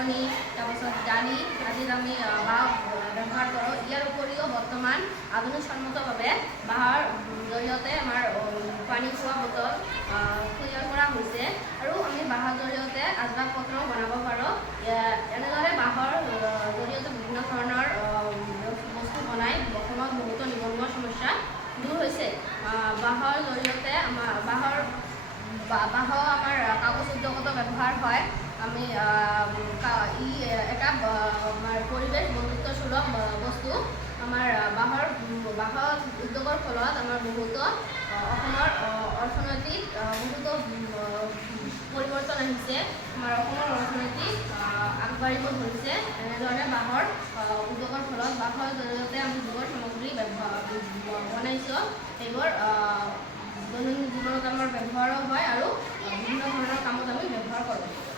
জালনী তাৰপিছত গাড়ী আদিত আমি বাঁহ ব্যৱহাৰ কৰোঁ। ইয়াৰ উপৰিও বৰ্তমান আধুনিকসন্মতভাৱে বাঁহৰ জৰিয়তে আমাৰ পানী খোৱা বটল তৈয়াৰ কৰা হৈছে আৰু আমি বাঁহৰ জৰিয়তে আচবাব পত্ৰও বনাব পাৰোঁ। এনেদৰে বাঁহৰ জৰিয়তে বিভিন্ন ধৰণৰ বস্তু বনাই অসমত বহুতো নিবনুৱা সমস্যা দূৰ হৈছে। বাঁহৰ জৰিয়তে বাঁহৰ আমাৰ কাগজ উদ্যোগতো ব্যৱহাৰ হয়। আমি এটা আমাৰ পৰিৱেশ বন্ধুত্বসুলভ বস্তু। আমাৰ বাঁহৰ উদ্যোগৰ ফলত আমাৰ বহুতো অসমৰ অৰ্থনৈতিক বহুতো পৰিৱৰ্তন আহিছে। আমাৰ অসমৰ অৰ্থনীতি আগবাঢ়িব ধৰিছে। এনেদৰে বাঁহৰ উদ্যোগৰ ফলত বাঁহৰ জৰিয়তে আমি যিবোৰ সামগ্ৰী বনাইছোঁ সেইবোৰ দৈনন্দিন জীৱনত আমাৰ ব্যৱহাৰো হয় আৰু বিভিন্ন ধৰণৰ কামত আমি ব্যৱহাৰ কৰোঁ।